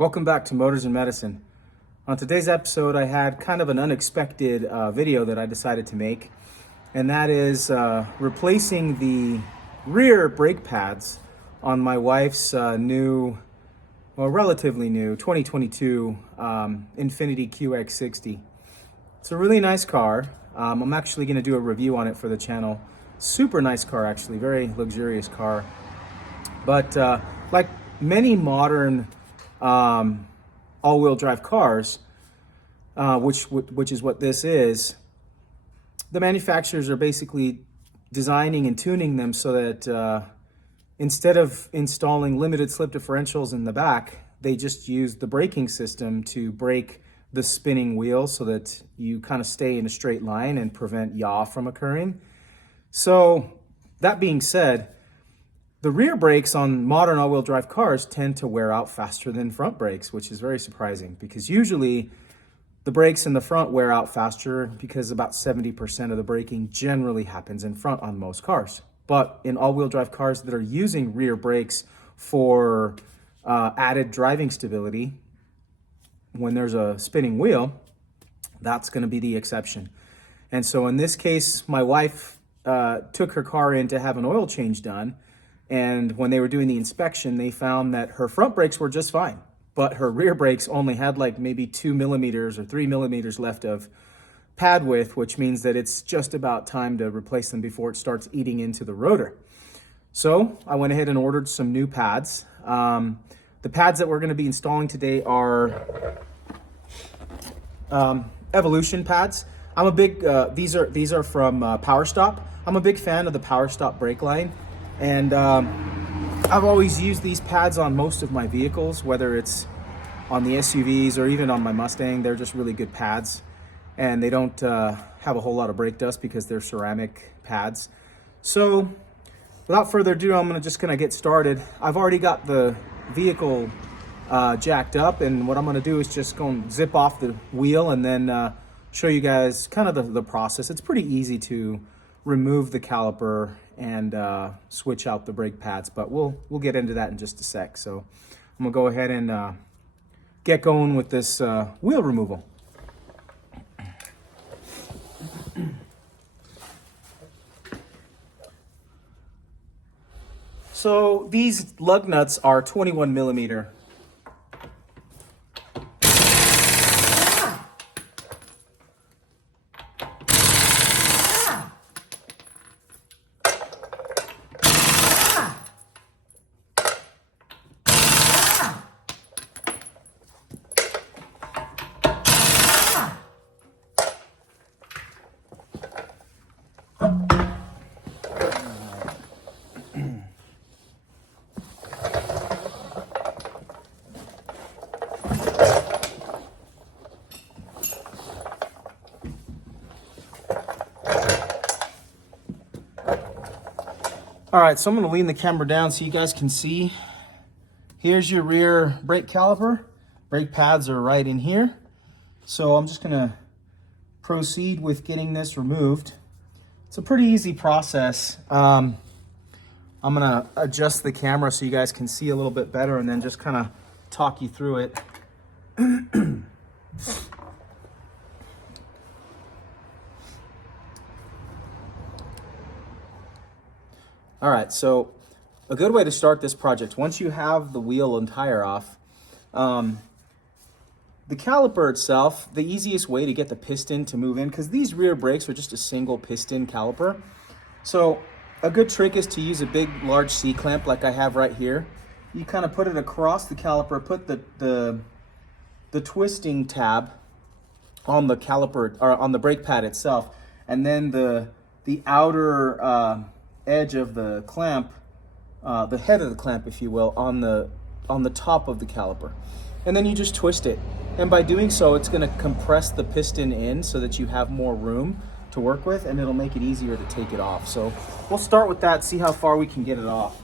Welcome back to Motors and Medicine. On today's episode, I had kind of an unexpected video that I decided to make, and that is replacing the rear brake pads on my wife's relatively new 2022 Infiniti QX60. It's a really nice car. I'm actually going to do a review on it for the channel. Super nice car, actually, very luxurious car. But like many modern all-wheel drive cars, which is what this is, the manufacturers are basically designing and tuning them so that instead of installing limited slip differentials in the back, they just use the braking system to brake the spinning wheel so that you kind of stay in a straight line and prevent yaw from occurring. So that being said, the rear brakes on modern all-wheel drive cars tend to wear out faster than front brakes, which is very surprising because usually the brakes in the front wear out faster because about 70% of the braking generally happens in front on most cars. But in all-wheel drive cars that are using rear brakes for added driving stability, when there's a spinning wheel, that's going to be the exception. And so in this case, my wife took her car in to have an oil change done. And when they were doing the inspection, they found that her front brakes were just fine, but her rear brakes only had like maybe 2 millimeters or 3 millimeters left of pad width, which means that it's just about time to replace them before it starts eating into the rotor. So I went ahead and ordered some new pads. The pads that we're going to be installing today are Evolution pads. I'm a big, these are from Power Stop. I'm a big fan of the Power Stop brake line. And I've always used these pads on most of my vehicles, whether it's on the SUVs or even on my Mustang. They're just really good pads, and they don't have a whole lot of brake dust because they're ceramic pads. So without further ado, I'm just gonna get started. I've already got the vehicle jacked up, and what I'm gonna do is just go and zip off the wheel and then show you guys kind of the process. It's pretty easy to remove the caliper and switch out the brake pads, but we'll get into that in just a sec. So I'm gonna go ahead and get going with this wheel removal. So these lug nuts are 21 millimeter. All right, so I'm gonna lean the camera down so you guys can see. Here's your rear brake caliper. Brake pads are right in here. So I'm just gonna proceed with getting this removed. It's a pretty easy process. I'm gonna adjust the camera so you guys can see a little bit better and then just kind of talk you through it. All right, so a good way to start this project, once you have the wheel and tire off, the caliper itself, the easiest way to get the piston to move in, because these rear brakes are just a single piston caliper. So a good trick is to use a big, large C-clamp like I have right here. You kind of put it across the caliper, put the twisting tab on the caliper, or on the brake pad itself, and then the outer edge of the clamp, the head of the clamp, if you will, on the top of the caliper, and then you just twist it. And by doing so, it's going to compress the piston in so that you have more room to work with, and it'll make it easier to take it off. So we'll start with that, see how far we can get it off.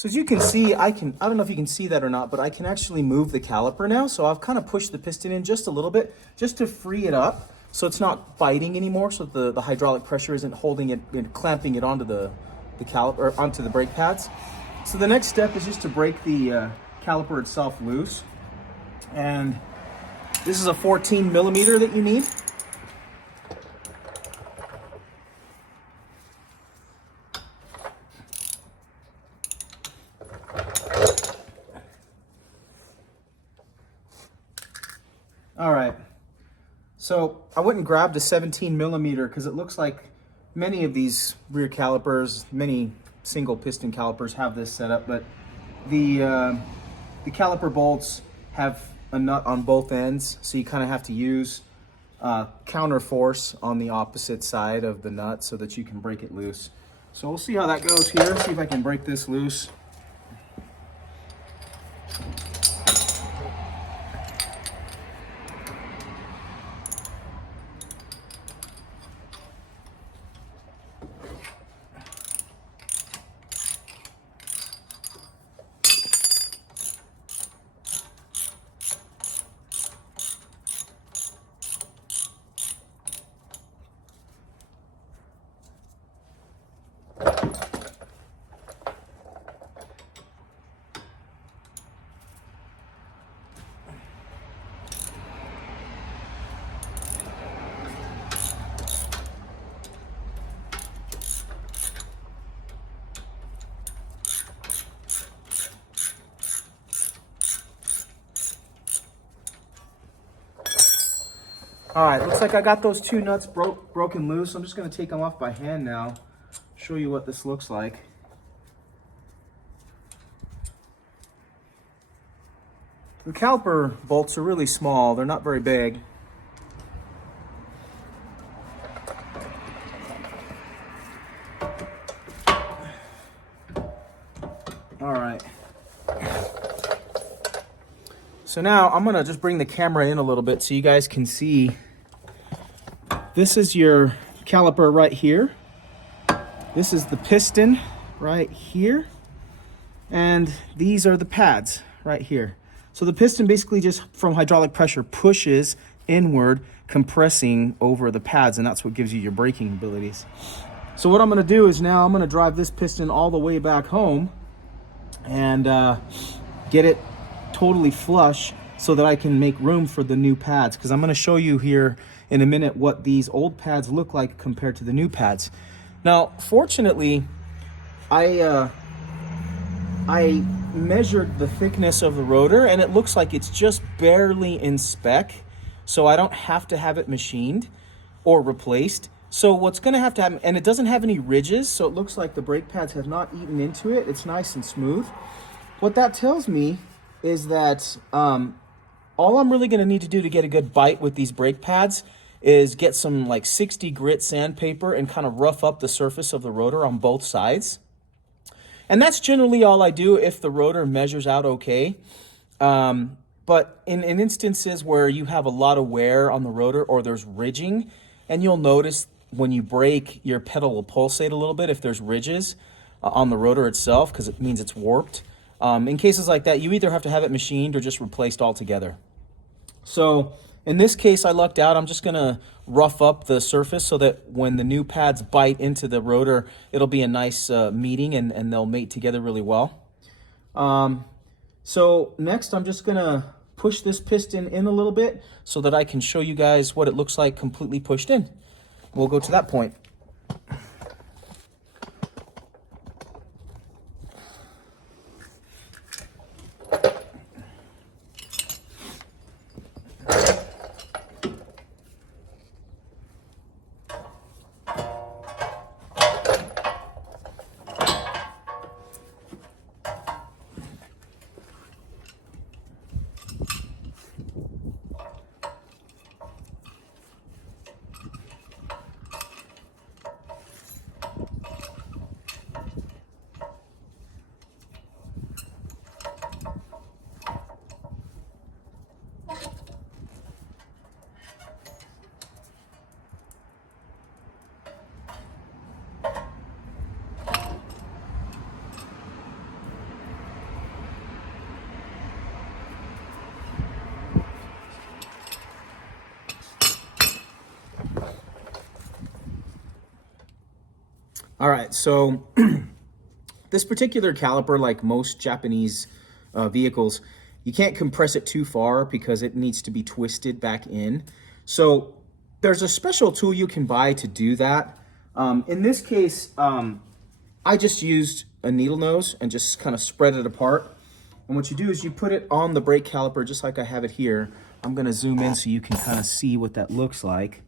So as you can see, I don't know if you can see that or not, but I can actually move the caliper now. So I've kind of pushed the piston in just a little bit, just to free it up so it's not biting anymore, so the hydraulic pressure isn't holding it and clamping it onto the caliper, or onto the brake pads. So the next step is just to break the caliper itself loose. And this is a 14 millimeter that you need. All right, so I went and grabbed a 17 millimeter because it looks like many of these rear calipers, many single piston calipers have this setup, but the caliper bolts have a nut on both ends, so you kind of have to use counter force on the opposite side of the nut so that you can break it loose. So we'll see how that goes here, see if I can break this loose. All right, looks like I got those two nuts broken loose. I'm just gonna take them off by hand now, show you what this looks like. The caliper bolts are really small, they're not very big. All right. So now I'm gonna just bring the camera in a little bit so you guys can see. This is your caliper right here. This is the piston right here. And these are the pads right here. So the piston basically just from hydraulic pressure pushes inward, compressing over the pads, and that's what gives you your braking abilities. So what I'm gonna do is now I'm gonna drive this piston all the way back home and get it totally flush so that I can make room for the new pads, because I'm going to show you here in a minute what these old pads look like compared to the new pads. Now, fortunately, I measured the thickness of the rotor and it looks like it's just barely in spec, so I don't have to have it machined or replaced. So what's going to happen, and it doesn't have any ridges, so it looks like the brake pads have not eaten into it. It's nice and smooth. What that tells me is that all I'm really going to need to do to get a good bite with these brake pads is get some like 60 grit sandpaper and kind of rough up the surface of the rotor on both sides. And that's generally all I do if the rotor measures out okay. But in instances where you have a lot of wear on the rotor or there's ridging, and you'll notice when you brake, your pedal will pulsate a little bit if there's ridges on the rotor itself, because it means it's warped. In cases like that, you either have to have it machined or just replaced altogether. So in this case, I lucked out. I'm just going to rough up the surface so that when the new pads bite into the rotor, it'll be a nice meeting and they'll mate together really well. So next, I'm just going to push this piston in a little bit so that I can show you guys what it looks like completely pushed in. We'll go to that point. All right, so this particular caliper, like most Japanese vehicles, you can't compress it too far because it needs to be twisted back in. So there's a special tool you can buy to do that. In this case, I just used a needle nose and just kind of spread it apart. And what you do is you put it on the brake caliper just like I have it here. I'm gonna zoom in so you can kind of see what that looks like.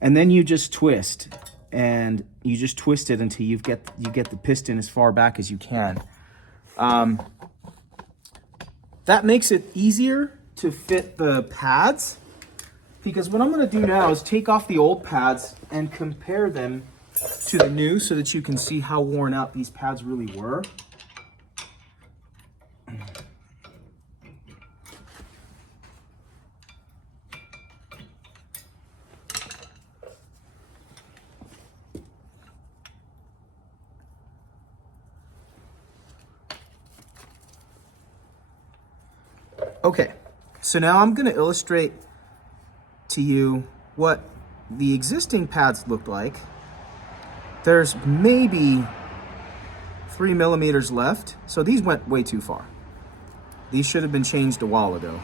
And then you just twist, and you just twist it until you get the piston as far back as you can. That makes it easier to fit the pads, because what I'm going to do now is take off the old pads and compare them to the new so that you can see how worn out these pads really were. Okay, so now I'm going to illustrate to you what the existing pads looked like. There's maybe 3 millimeters left, so these went way too far. These should have been changed a while ago.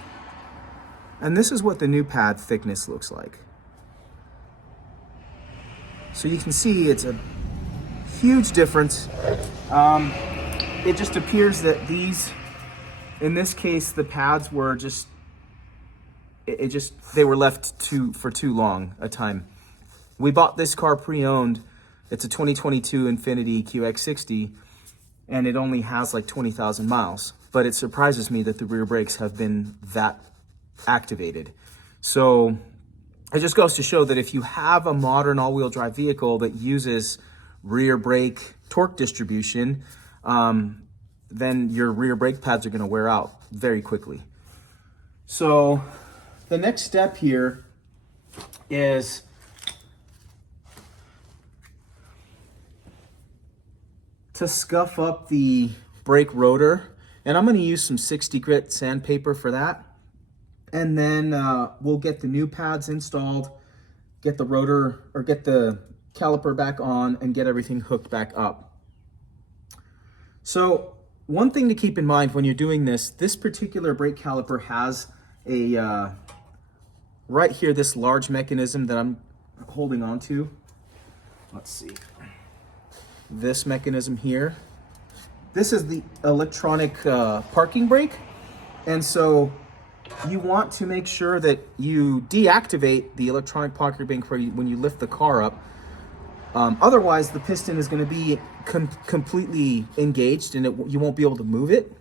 And this is what the new pad thickness looks like. So you can see it's a huge difference. It just appears that these, in this case, the pads were just, they were left for too long a time. We bought this car pre-owned. It's a 2022 Infiniti QX60, and it only has like 20,000 miles. But it surprises me that the rear brakes have been that activated. So it just goes to show that if you have a modern all-wheel drive vehicle that uses rear brake torque distribution, then your rear brake pads are going to wear out very quickly. So the next step here is to scuff up the brake rotor, and I'm going to use some 60 grit sandpaper for that. And then we'll get the new pads installed, get the rotor, or get the caliper back on, and get everything hooked back up. So one thing to keep in mind when you're doing this particular brake caliper has a, right here, this large mechanism that I'm holding on to. Let's see. This mechanism here. This is the electronic parking brake. And so you want to make sure that you deactivate the electronic parking brake when you lift the car up. Otherwise, the piston is going to be completely engaged, and you won't be able to move it.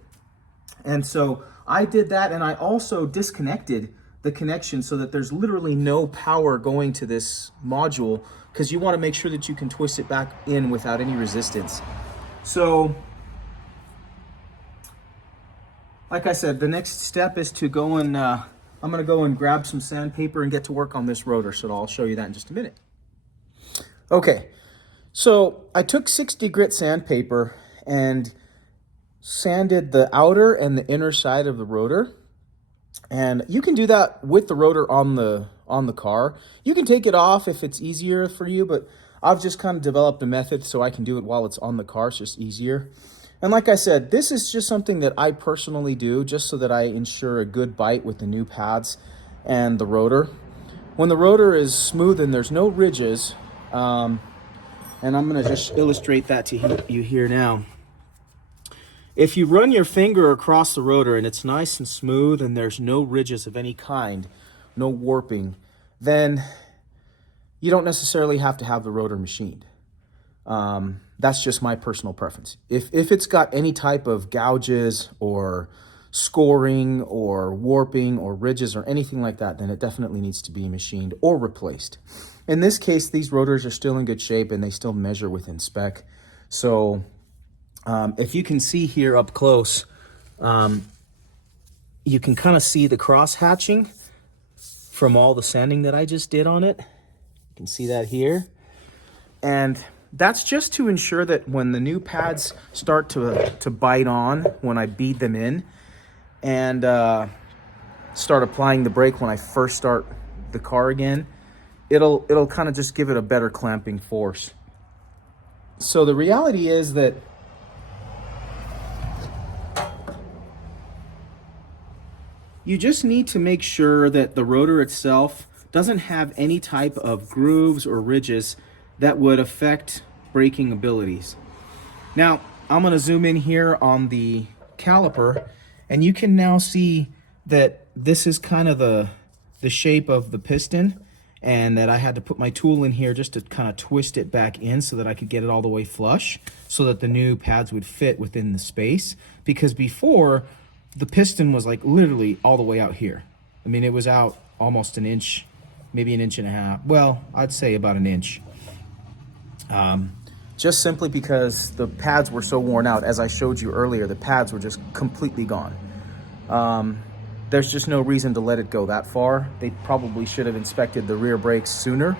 And so I did that, and I also disconnected the connection so that there's literally no power going to this module, because you want to make sure that you can twist it back in without any resistance. So like I said, the next step is to go and, I'm going to go and grab some sandpaper and get to work on this rotor. So I'll show you that in just a minute. Okay, so I took 60 grit sandpaper and sanded the outer and the inner side of the rotor. And you can do that with the rotor on the car. You can take it off if it's easier for you, but I've just kind of developed a method so I can do it while it's on the car. It's just easier. And like I said, this is just something that I personally do just so that I ensure a good bite with the new pads and the rotor. When the rotor is smooth and there's no ridges, and I'm going to just illustrate that to you here now. If you run your finger across the rotor and it's nice and smooth and there's no ridges of any kind, no warping, then you don't necessarily have to have the rotor machined. That's just my personal preference. If it's got any type of gouges or scoring or warping or ridges or anything like that, then it definitely needs to be machined or replaced. In this case, these rotors are still in good shape and they still measure within spec. So if you can see here up close, you can kind of see the cross hatching from all the sanding that I just did on it. You can see that here. And that's just to ensure that when the new pads start to bite on, when I bead them in and start applying the brake when I first start the car again, it'll kind of just give it a better clamping force. So the reality is that you just need to make sure that the rotor itself doesn't have any type of grooves or ridges that would affect braking abilities. Now, I'm going to zoom in here on the caliper, and you can now see that this is kind of the shape of the piston, and that I had to put my tool in here just to kind of twist it back in so that I could get it all the way flush so that the new pads would fit within the space. Because before, the piston was like literally all the way out here. I mean, it was out almost an inch, maybe an inch and a half. Well, I'd say about an inch. Just simply because the pads were so worn out. As I showed you earlier, the pads were just completely gone. There's just no reason to let it go that far. They probably should have inspected the rear brakes sooner.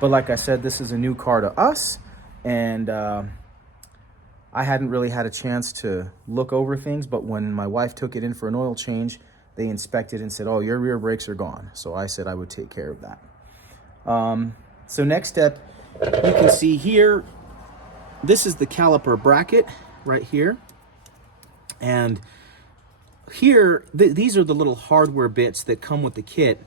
But like I said, this is a new car to us, and I hadn't really had a chance to look over things, but when my wife took it in for an oil change, they inspected and said, oh, your rear brakes are gone. So I said I would take care of that. So next step, you can see here, this is the caliper bracket right here. And here, these are the little hardware bits that come with the kit.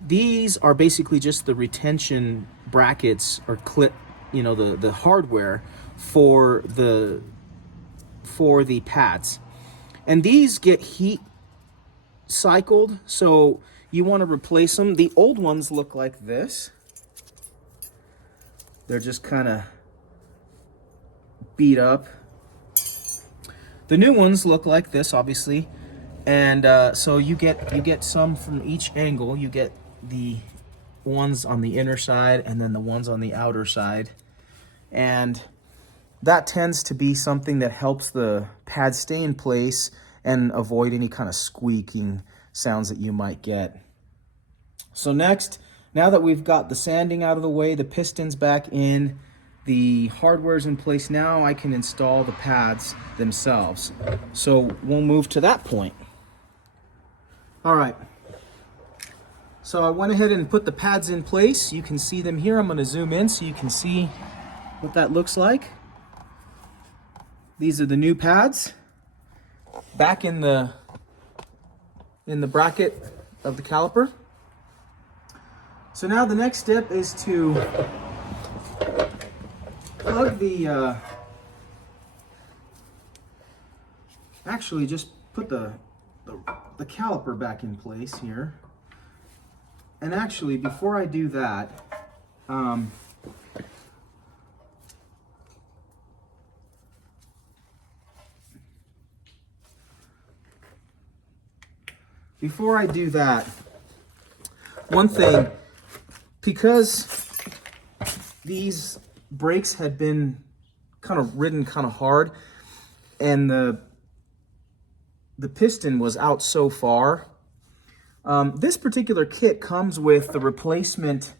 These are basically just the retention brackets or clip, you know, the hardware for the pads. And these get heat cycled, so you want to replace them. The old ones look like this. They're just kind of beat up. The new ones look like this, obviously, and so you get some from each angle. You get the ones on the inner side and then the ones on the outer side, and that tends to be something that helps the pad stay in place and avoid any kind of squeaking sounds that you might get. So next, now that we've got the sanding out of the way, the piston's back in, the hardware's in place, now I can install the pads themselves. So we'll move to that point. All right. So I went ahead and put the pads in place. You can see them here. I'm going to zoom in so you can see what that looks like. These are the new pads back in the bracket of the caliper. So now the next step is to plug the actually just put the caliper back in place here. And actually, before I do that, one thing, because these brakes had been kind of ridden kind of hard, and the piston was out so far, this particular kit comes with the replacement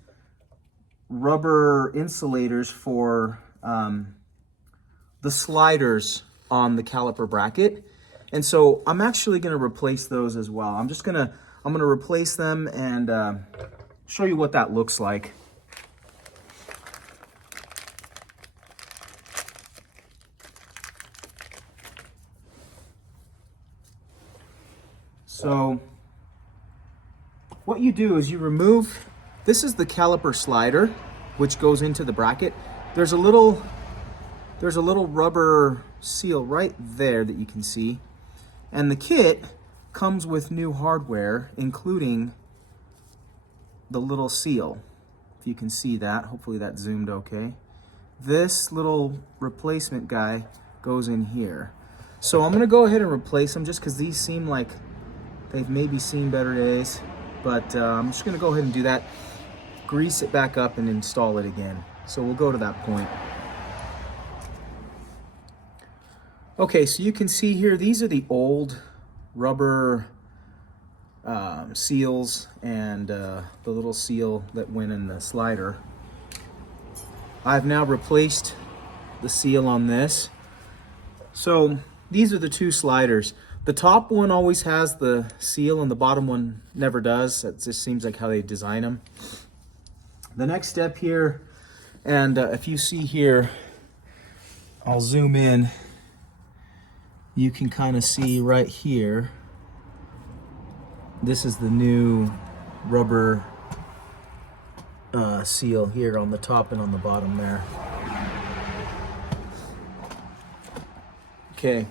rubber insulators for the sliders on the caliper bracket. And so I'm actually going to replace those as well. I'm going to replace them and show you what that looks like. So what you do is you remove, this is the caliper slider, which goes into the bracket. There's a little rubber seal right there that you can see. And the kit comes with new hardware, including the little seal. If you can see that, hopefully that zoomed okay. This little replacement guy goes in here. So I'm gonna go ahead and replace them just because these seem like they've maybe seen better days. But I'm just gonna go ahead and do that, grease it back up and install it again. So we'll go to that point. Okay, so you can see here, these are the old rubber seals and the little seal that went in the slider. I've now replaced the seal on this. So these are the two sliders. The top one always has the seal and the bottom one never does. That just seems like how they design them. The next step here, and if you see here, I'll zoom in. You can kind of see right here. This is the new rubber seal here on the top and on the bottom there. Okay,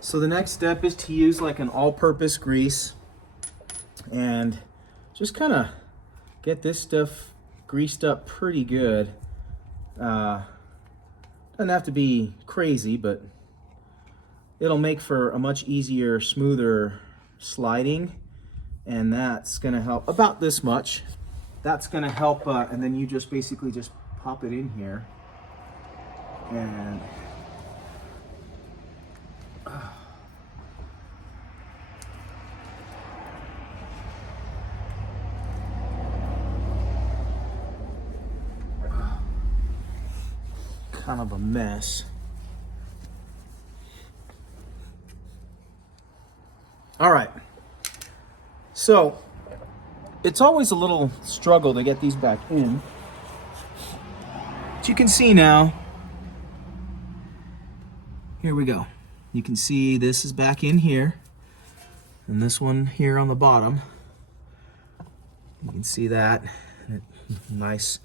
so the next step is to use like an all-purpose grease and just kind of get this stuff greased up pretty good. Doesn't have to be crazy, but it'll make for a much easier, smoother sliding, and that's gonna help about this much. That's gonna help, and then you just basically just pop it in here and kind of a mess. All right, so it's always a little struggle to get these back in. But you can see now, here we go. You can see this is back in here, and this one here on the bottom. You can see that, nice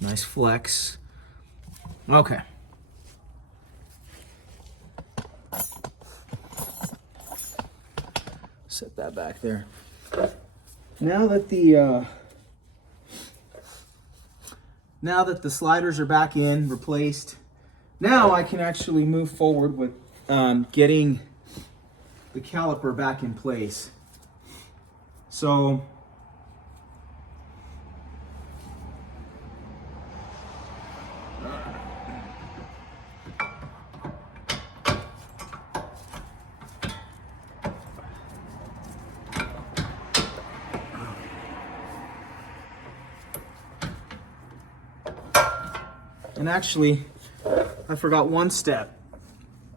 flex. Okay. Set that back there. Now that the sliders are back in, replaced, now I can actually move forward with getting the caliper back in place. So and actually, I forgot one step,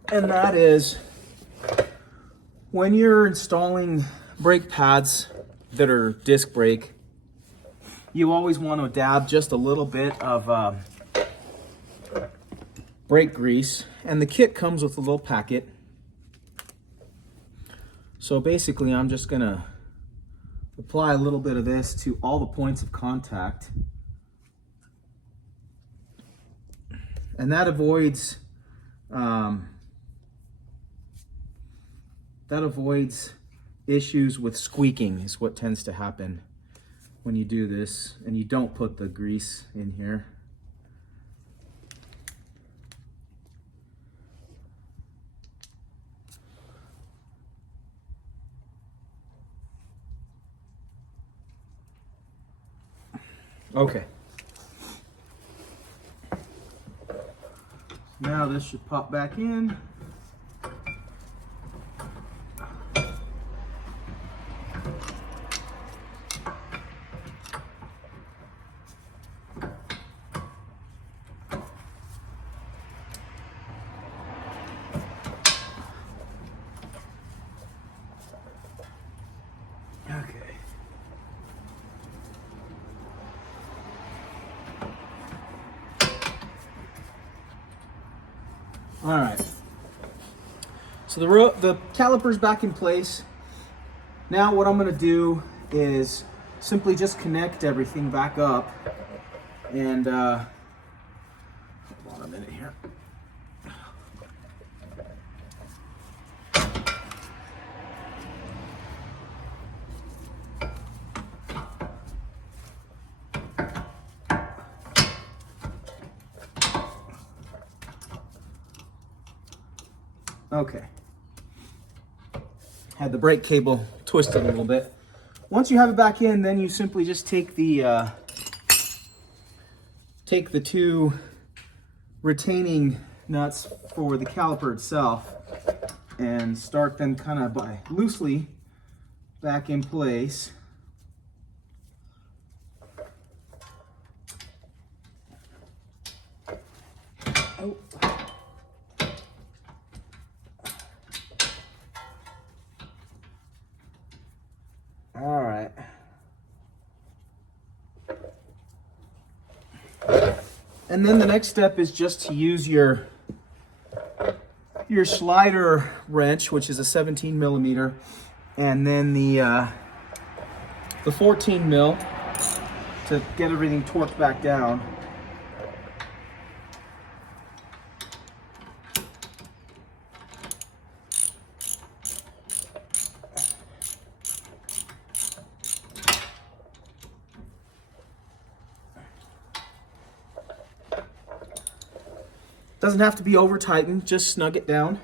and that is when you're installing brake pads that are disc brake, you always want to dab just a little bit of brake grease, and the kit comes with a little packet. So basically, I'm just gonna apply a little bit of this to all the points of contact. And that avoids issues with squeaking, is what tends to happen when you do this and you don't put the grease in here. Okay. Now this should pop back in. Okay. All right. So the caliper's back in place. Now what I'm going to do is simply just connect everything back up, and hold on a minute here. Okay. Had the brake cable twisted a little bit. Once you have it back in, then you simply just take the two retaining nuts for the caliper itself and start them kind of by loosely back in place. Oh. All right. And then the next step is just to use your your slider wrench, which is a 17 millimeter, and then the 14 mil to get everything torqued back down. Doesn't have to be over tightened, just snug it down.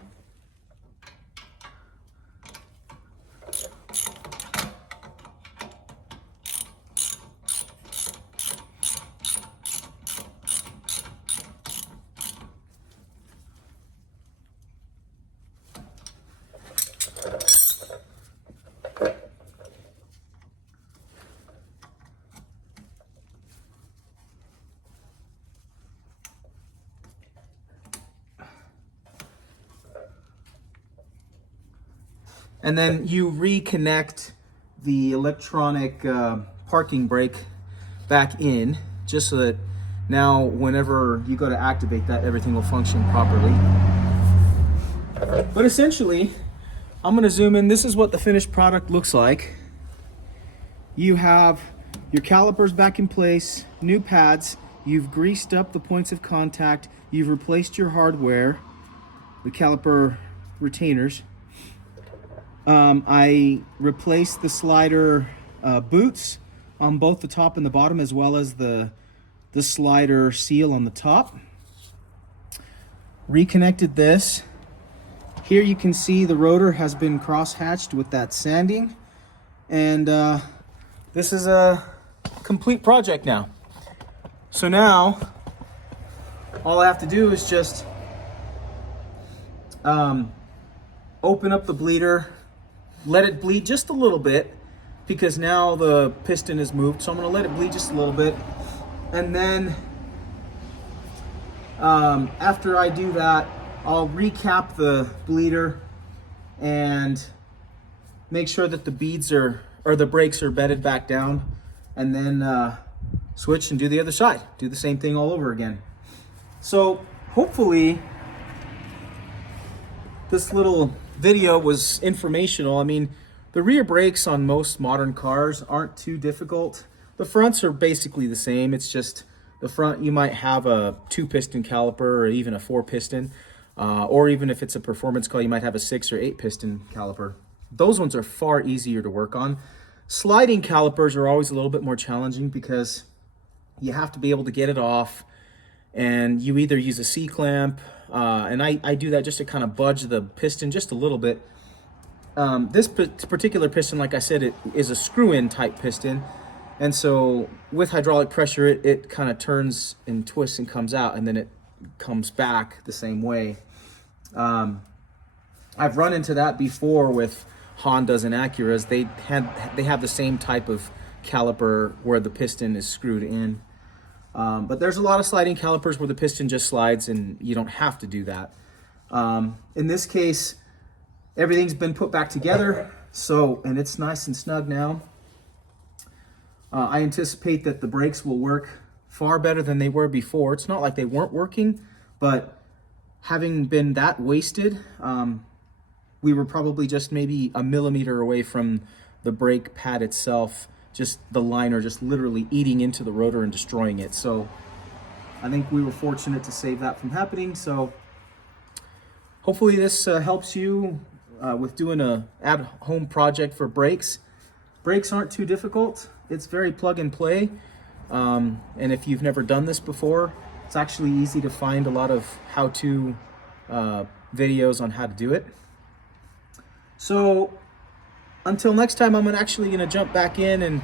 And then you reconnect the electronic parking brake back in, just so that now whenever you go to activate that, everything will function properly. But essentially, I'm going to zoom in. This is what the finished product looks like. You have your calipers back in place, new pads, you've greased up the points of contact, you've replaced your hardware, the caliper retainers. I replaced the slider boots on both the top and the bottom, as well as the slider seal on the top. Reconnected this. Here you can see the rotor has been cross-hatched with that sanding, and this is a complete project now. So now all I have to do is just open up the bleeder, let it bleed just a little bit, because now the piston is moved. So I'm going to let it bleed just a little bit, and then after I do that, I'll recap the bleeder and make sure that the beads or the brakes are bedded back down, and then switch and do the other side. Do the same thing all over again. So hopefully this little video was informational. I mean, the rear brakes on most modern cars aren't too difficult. The fronts are basically the same. It's just the front, you might have a 2-piston caliper or even a 4-piston, or even if it's a performance car, you might have a 6 or 8-piston caliper. Those ones are far easier to work on. Sliding calipers are always a little bit more challenging because you have to be able to get it off, and you either use a C-clamp, and I do that just to kind of budge the piston just a little bit. This particular piston, like I said, it is a screw-in type piston, and so with hydraulic pressure, it kind of turns and twists and comes out, and then it comes back the same way. I've run into that before with Hondas and Acuras. They have the same type of caliper where the piston is screwed in. But there's a lot of sliding calipers where the piston just slides and you don't have to do that. In this case, everything's been put back together, and it's nice and snug now. I anticipate that the brakes will work far better than they were before. It's not like they weren't working, but having been that wasted, we were probably just maybe a millimeter away from the brake pad itself, just the liner just literally eating into the rotor and destroying it. So I think we were fortunate to save that from happening. So hopefully this helps you with doing a at-home project for brakes. Brakes aren't too difficult. It's very plug and play. And if you've never done this before, it's actually easy to find a lot of how-to videos on how to do it. So until next time, I'm actually going to jump back in and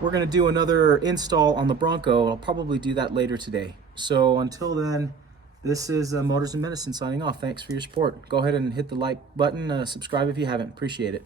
we're going to do another install on the Bronco. I'll probably do that later today. So until then, this is Motors and Medicine signing off. Thanks for your support. Go ahead and hit the like button, subscribe if you haven't. Appreciate it.